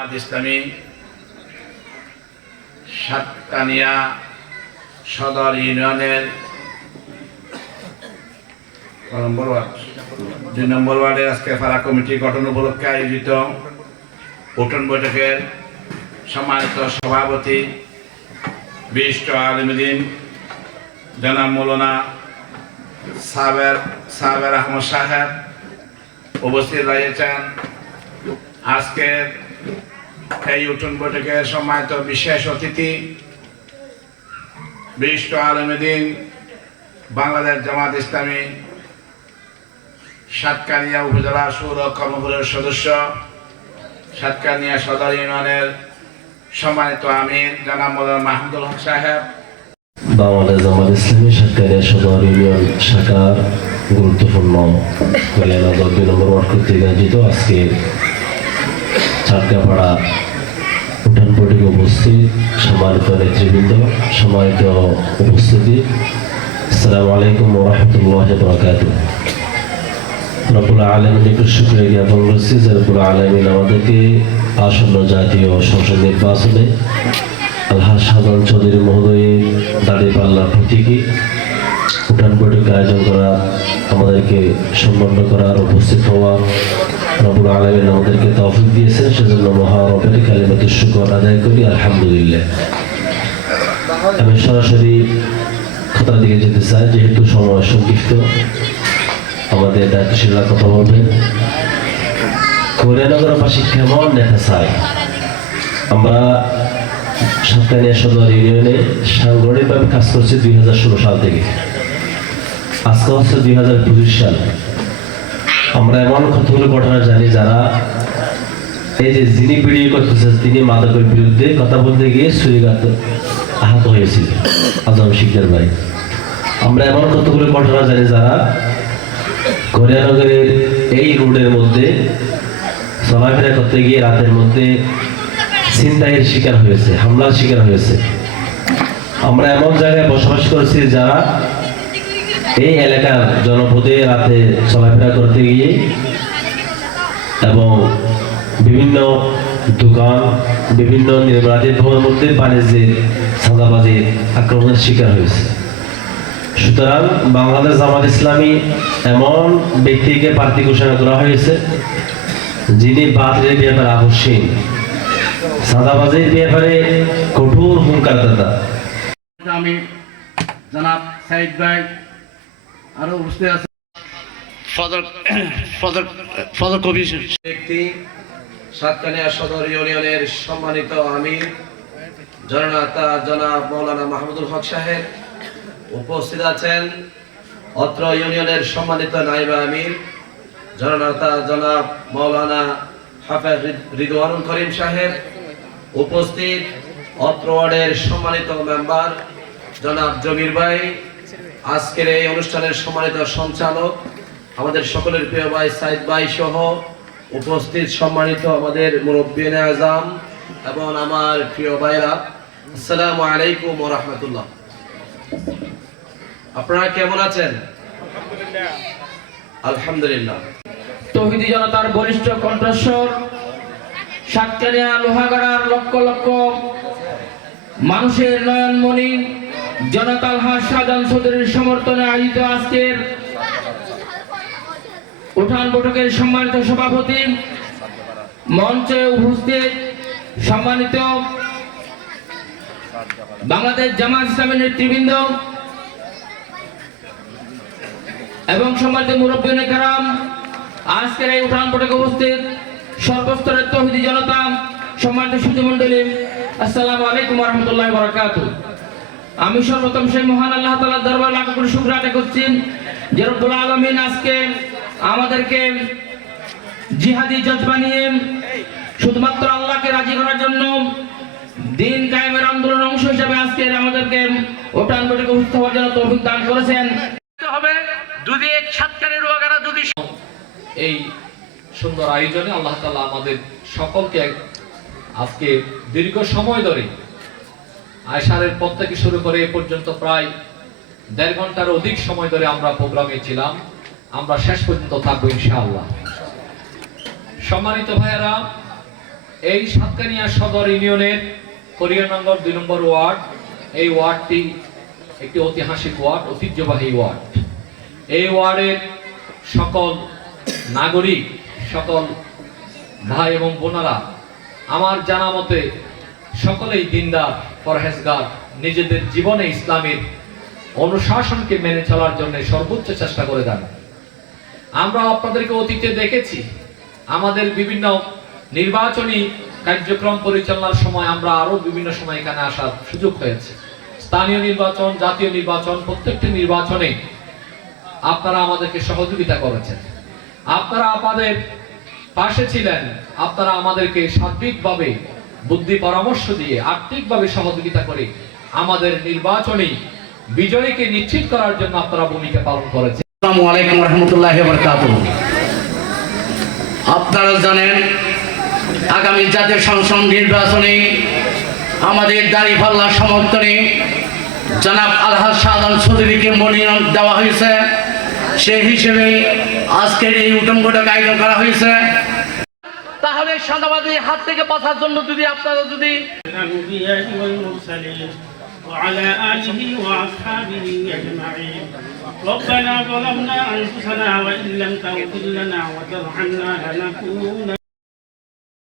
জামাত ইসলামী সাতকানিয়া সদর ইউনিয়নের দুই নম্বর ওয়ার্ডের আজকে ফারা কমিটি গঠন উপলক্ষে আয়োজিত উঠন বৈঠকের সম্মানিত সভাপতি বিশিষ্ট আলমদিন জনাব মৌলানা সাবের সাবের আহমদ সাহেব উপস্থিত রয়েছেন। আজকের এই উঠোন বৈঠকের সম্মানিত বিশেষ অতিথি, বিশিষ্ট আলমদিন বাংলাদেশ জামাত ইসলামী, সাতকানিয়া উপজেলা সৌর কর্মপুরের সদস্য, সাতকানিয়া সদর ইউনিয়নের সম্মানিত আমির, জনাব মৌলানা মাহমুদুল হক সাহেব। বাংলাদেশ জামাত ইসলামী সাতকানিয়া সদর ইউনিয়ন শাখার গুরুত্বপূর্ণ কল্যাণনগর দুই নম্বর ওয়ার্ড কর্তৃক আজকে চাটকাপাড়া উঠান বৈঠকে উপস্থিত সম্মানিত নেতৃবৃন্দ, সম্মানিত উপস্থিতি। আসসালামু আলাইকুম ওরহমতুল্লাহ বরকাত রবুল আলমিন, একটু শুক্রিয়া জ্ঞাপন করছি যে রবুল আলমিন আমাদেরকে আসন্ন জাতীয় সংসদ নির্বাচনে আল্লাহ সাধারণ চৌধুরী মহোদয়ের দাঁড়িয়ে পাল্লার প্রতীকী উঠান বৈঠক আয়োজন করা, আমাদেরকে সম্মান করার উপস্থিত হওয়া রবুল আলমিন আমাদেরকে তৌফিক দিয়েছেন। সেজন্য মহারবের কালিমাতে শুকর আদায় করি, আলহামদুলিল্লাহ। আমি সরাসরি কথার দিকে যেতে চাই, যেহেতু সময় সংক্ষিপ্ত। আমাদের দায়িত্বশীলরা কথা বলবেন। কল্যাণগরবাসী কেমন দেখা চাই আমরা সাতকানিয়া সদর ইউনিয়নে সাংগঠনিকভাবে কাজ করছি দুই হাজার ষোলো সাল থেকে। আজকে হচ্ছে দুই হাজার পঁচিশ সাল। আমরা এমন কতগুলো ঘটনা জানি যারা এই যে যিনি ভিডিও করতেছে তিনি মাদকের বিরুদ্ধে কথা বলতে গিয়ে সুরিঘাত আহত হয়েছিল, আজম শিকদার ভাই। আমরা এমন কতগুলো ঘটনা জানি যারা গড়িয়ানগরের এই রোডের মধ্যে চলাফেরা করতে গিয়ে রাতের মধ্যে ছিনতাইয়ের শিকার হয়েছে, হামলার শিকার হয়েছে। আমরা এমন জায়গায় বসবাস করছি যারা এই এলাকার জনপদে রাতে চলাফেরা করতে গিয়ে এবং বিভিন্ন দোকান, বিভিন্ন নির্মাণাধীন ভবনের মধ্যে বাণিজ্যের সাদাবাজির আক্রমণের শিকার হয়েছে। সুতরাং বাংলাদেশ জামাত ইসলামী এমন ব্যক্তিকে প্রার্থী ঘোষণা করা হয়েছে, যিনি বাতিলের ব্যাপারে আকস্মিক সাদাবাজির ব্যাপারে কঠোর হুঙ্কার দাতা আমি জনাব সাইদ ভাই আরও উপস্থিত আছে। ফজর কবি ব্যক্তি সাতকানিয়া সদর ইউনিয়নের সম্মানিত আমির জননেতা জনাব মৌলানা মাহমুদুল হক সাহেব উপস্থিত আছেন অত্র ইউনিয়নের সম্মানিত নাইবা আমির জননেতা জনাব মৌলানা হাফেজ রিদওয়ানুল করিম সাহেব উপস্থিত অত্র ওয়ার্ডের সম্মানিত মেম্বার জনাব জমির ভাই আজকের এই অনুষ্ঠানের সম্মানিত সঞ্চালক আমাদের সকলের প্রিয় ভাই সাইদ ভাই সহ উপস্থিত সম্মানিত আমাদের মুরব্বিন আজম এবং আমার প্রিয় ভাইরা আসসালামু আলাইকুম ওয়া রাহমাতুল্লাহ। আপনারা কেমন আছেন? আলহামদুলিল্লাহ। তৌহিদি জনতার বলিষ্ঠ কণ্ঠস্বর সাতকানিয়া লোহাগাড়ার লক্ষ লক্ষ মানুষের নয়নমণি জনতাল হাস সাজান চৌধুরীর সমর্থনে আয়োজিত আজকের উঠান বৈঠকের সম্মানিত সভাপতি মঞ্চে উপস্থিত সম্মানিত বাংলাদেশ জামাত ইসলামের নেতৃবৃন্দ এবং সম্মানিত মুরব্বী কারাম আজকের এই উঠান বৈঠকে উপস্থিত সর্বস্তরের তহিদি জনতা, সম্মানিত সুধী মন্ডলী আসসালামু আলাইকুম রহমতুল্লাহ বরাকাত আমি সর্বপ্রথম সেই মহান আল্লাহ তালার দরবার লাখ করে শুক্র আদায় করছি যে রব্বুল আলমিন আজকে আমাদেরকে জিহাদি জজ বানিয়ে শুধুমাত্র আল্লাহকে রাজি করার জন্য দিন কায়েমের আন্দোলন অংশ হিসাবে আজকে আমাদেরকে ওটান বৈঠকে উপস্থিত হওয়ার জন্য তৌফিক দান করেছেন। হবে যদি এক সাতকারী রোগারা যদি এই সুন্দর আয়োজনে আল্লাহ তালা আমাদের সকলকে আজকে দীর্ঘ সময় ধরে আয়সারের পর থেকে শুরু করে এ পর্যন্ত প্রায় দেড় ঘণ্টার অধিক সময় ধরে আমরা প্রোগ্রামে ছিলাম। আমরা শেষ পর্যন্ত থাকব ইনশাআল্লাহ। সম্মানিত ভাইয়েরা, এই সাতকানিয়া সদর ইউনিয়নের করিয়ানগর দুই নম্বর ওয়ার্ড, এই ওয়ার্ডটি একটি ঐতিহাসিক ওয়ার্ড, ঐতিহ্যবাহী ওয়ার্ড। এই ওয়ার্ডের সকল নাগরিক, সকল ভাই এবং বোনারা আমার জানা মতে সকলেই দিনদার, পরহেজগার, নিজেদের জীবনে ইসলামের অনুশাসনকে মেনে চলার জন্য সর্বোচ্চ চেষ্টা করে দেন আমরা আপনাদেরকে অতীতে দেখেছি, আমাদের বিভিন্ন নির্বাচনী কার্যক্রম পরিচালনার সময় আমরা আরও বিভিন্ন সময় এখানে আসার সুযোগ হয়েছে স্থানীয় নির্বাচন, জাতীয় নির্বাচন, প্রত্যেকটি নির্বাচনে আপনারা আমাদেরকে সহযোগিতা করেছেন। আপনারা আমাদের পাশে ছিলেন, আপনারা আমাদেরকে সার্বিকভাবে বুদ্ধি পরামর্শ দিয়ে আর্থিকভাবে সহযোগিতা করে আমাদের নির্বাচনে বিজয়ীকে নিশ্চিত করার জন্য আপনারা ভূমিকা পালন করেছেন। আসসালামু আলাইকুম রহমতুল্লাহ আপনারা জানেন, আগামী জাতীয় সংসদ নির্বাচনে আমাদের দাঁড়িপাল্লা সমর্থনে জনাব আলহাজ শাহজান চৌধুরীকে মনোনয়ন দেওয়া হয়েছে। সেই হিসেবে আজকের এই উটঙ্গটাকে আয়োজন করা হয়েছে। তাহলে সাদাবাদী হাত থেকে বাঁচার জন্য যদি আপনারা যদি الأنبياء والمرسلين وعلى آله وأصحابه أجمعين ربنا ظلمنا أنفسنا وإن لم تغفر لنا وترحمنا لنكونن